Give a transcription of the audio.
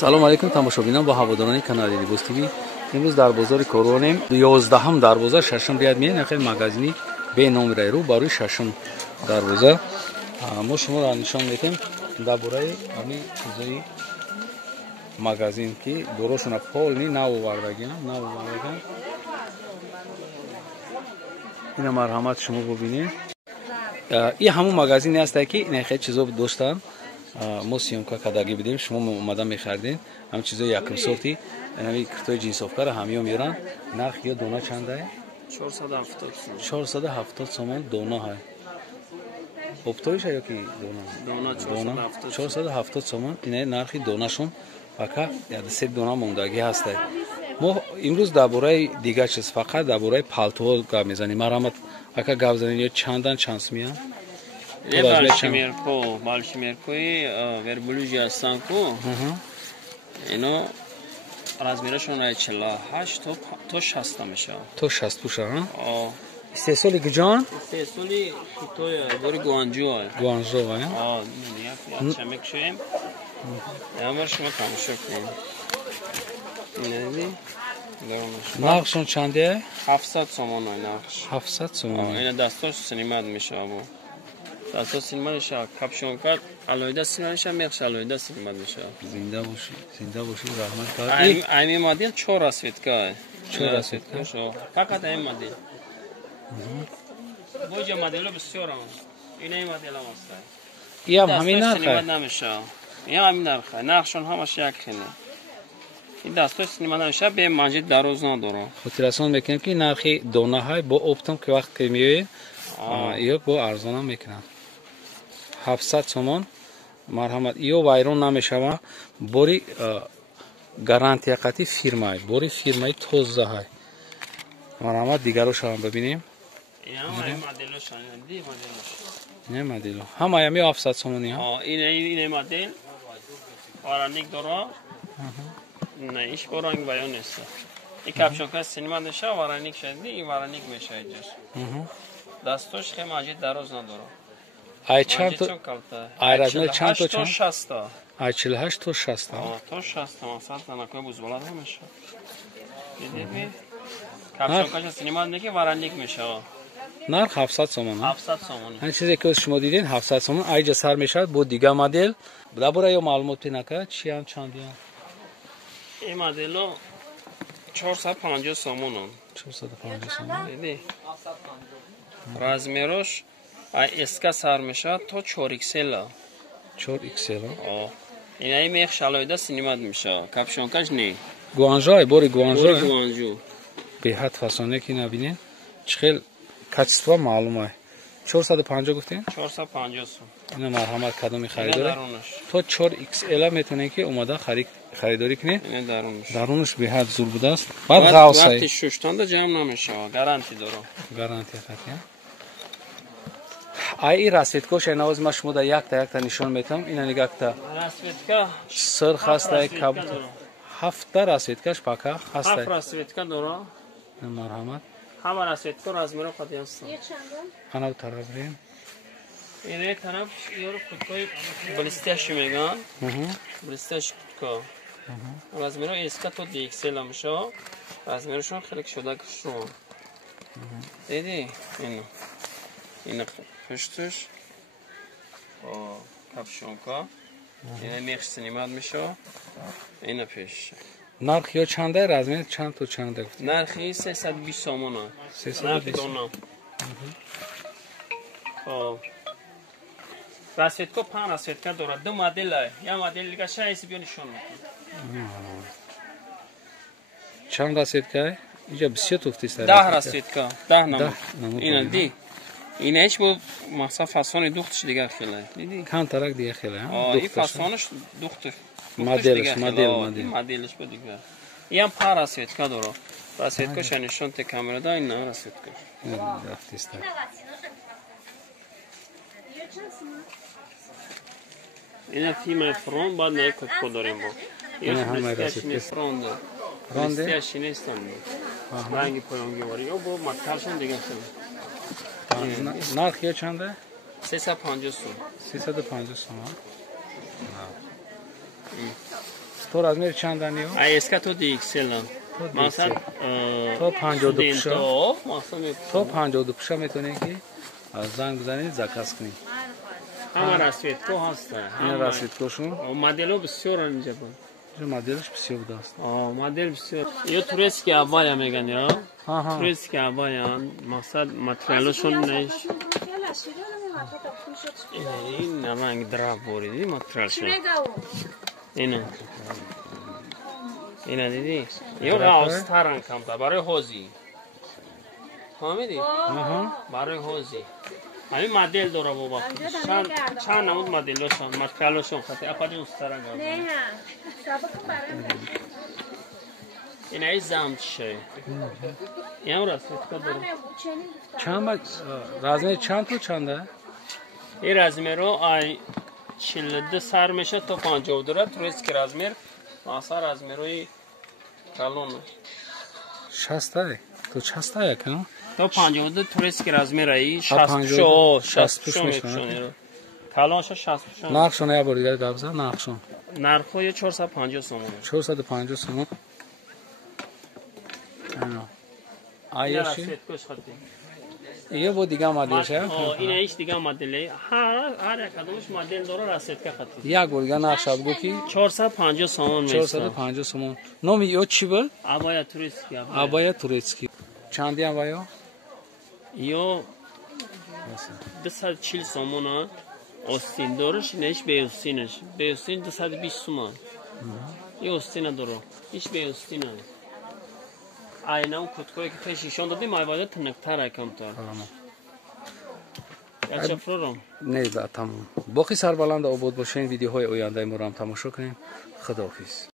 салом алейкум тамошобинон ва ҳаводорони канали Libos TV. имрӯз дар бозори Коронем 11-ам дарвоза 6-ум биад меем хел магазини беномраи рӯ барои 6-ум дарвоза мо шуморо нишон медем дар бораи ҳамин чизои магазин ки дорошона полни навовардагиам ина марҳамат шумо бубинед. ин ҳамун магазине ҳастае ки ина хел чизо доштан мо сиёмка кардагӣ будем, шумо омада мехардем ҳам чизои якум сорти ами киртои ҷинсовкара ҳамеё меран. нархи ё дона чандае? 470 сомон дона ҳай. оптоиша ёки дона 470 сомон ина нархи донашон фақат 1-3 дона мондагӣ ҳастае. мо имрӯз дар бораи дигар чиз фақат дар бораи палтоҳо гап мезанем. марҳамат ака гап занем ё чандан чансмиян балшимеркои верблюжи ҳастан ку ино размерашон 48 то 60 мешавад. То 60 пуша ҳа? Истеҳсоли гуҷон? Истеҳсоли хитой бори гуанҷу ай. Гуанҷу ай? Якша мекушоем. Ямар шумо тамошо кунед. нархшон чанде? 700 сомон ай нархш. 700 сомон. Ина дастош снимат мешавад. Дастош снимат мешавад. Капшонка алоида снимат мешавад, мехша алоида снимат мешавад. Зинда боши, раҳмат кар. Ами модел 4 расветка ай. 4 расветка. Фақат ами модел. Боҷа модело бисёрам. Ина ин моделам аст. Иам ҳамин нарх снимат намешавад. Ин ҳамин нарх. Нархшон ҳамаш як хеле. ин дастош снимат намешавад, бе манҷи дароз надорад. хотиррасон мекунем ки нархи донаҳай бо оптом ки вақт ки меоед ё бо арзонам мекунад. 700 сомон марҳамат ё вайрон намешавад. бори гарантия қати фирмаи бори фирмаи тозаҳай. марҳамат дигарошам бибинем. ин модело ҳамаям ё 700 сомони ин модел вараник дора. Не иш боранг баён нест. ин капшонка снимат мешавад, вараник шади, ин вараник мешавад ҷаш. Дастош хем манҷи дароз надорад. ай чанд то ай размер чанд то чанд? 60. ай 48 то 60. То 60 масад танакой бузболад мешавад. Дидеми? Капшонка снимат неки вараник мешавад. нарх 700 сомон. 700 сомон. ҳамин чизе ки шумо дидед 700 сомон айҷа сар мешавад бо дигар модел. дар бораи ё маълумот пинака чиам чандиам? ин модело 450 сомон. 450 сомон. Диди? Размерош ай эска сар мешавад то 4XL. 4XL. ин ай мех шалоида снимат мешавад. Капшонкаш не. гуанҷо бори гуанҷо. Гуанҷо. беҳад фасоне ки набинед. чихел качество маълум ай. 450 гуфтем? 450 сом. ина марҳамат кадоми харидор. то 4XL метонем ки омада харидорӣ кунед. ин дарунаш беҳад зур будааст. баъд ғавсай. вақти шуштанда ҷамъ намешавад. гарантия дорам. гарантия хатия. ай ин расветкоша навоз ма шумо да якта нишон метам. ина нигакта. Расветка сирх ҳастай кабут. 7 расветкаш пака ҳастай. 7 расветка дора. марҳамат. ҳама расветка размеро қади аст. анав тараф рем. ин тараф ёро куткои блестящ меган. блестящ кутка. размеро эска то DXL мешавад. размерошон хеле шуда кушро. диди? ин пушташ. капшонка. ин мех снимат мешавад. ин пеш. нарх ё чанда размер чанд то чанда гуфтед? нархи 320 сомон аст. 320. расветка 5 расветка дорад. ду модел ай. я модел дига шайс биё нишон мекунам. чанд расветка ай? инҷа бисёр туфти сар. 10 расветка. 10 намуд. ина ди. ина ҳеч бо мақсад фасони духташ дига хеле. диди? камтарак дига хеле. ин фасонаш духташ. моделш бо дига. ин 5 расветка дорад. расветка шанишон те камерада ин расветка. рафтиста. ина фимай фронт баъд не кутко дорем бо. ина ҳамаи расветка. фронт. блестящ нестам. ранги поёнгивори ё бо маткалшон дига хеле. нарх ё чанда? 350 сом. 350 сом. تو размер чандани ё ай эска то DXL масад то 52 пуша масад то 52 пуша метонем ки занг бизанед заказ кунед ҳама расветко ҳаста ин расветкошун модело бисёр инҷа бо моделш бисёр будааст модел бисёр ё турецкий абая меган ё ага турецкий абая масад материалошон неш ин ранг драб бориди материалшон ина диди ё раустаран камта барои ҳози фаҳмиди барои ҳози ҳамин модел дора боба чанд намуд моделошон материалошон хати апади устаран инаи замчше ям расветка дора чанд размер чанд то чанда ин размеро ай 42 сар мешад то 52 турецкий размер маса размерои калон 60 то 60 якан то 52 турецкий размер аи 60 мешад калонша 60 нақшон я бори гапза нақшон нархои 450 сомон 450 сомон ано айши ё бо дига моделша ина иш дига модели ҳар як кадомаш модел дора расетка хати як бор нақша бугу ки 450 сомон месад 450 сомон номи ё чи буд абая турецкий абая турецкий чанди абая ё 240 сомон остин дораш неш беустинаш беустин 220 сомон ё остина доро иш беустина айнам куткое ки пешишон дадим айвада тинактар айкамтар ячафрором не да тамом боқи сарбаланда обод бошен видеоҳои ояндаи моро ҳам тамошо кунем худоҳафиз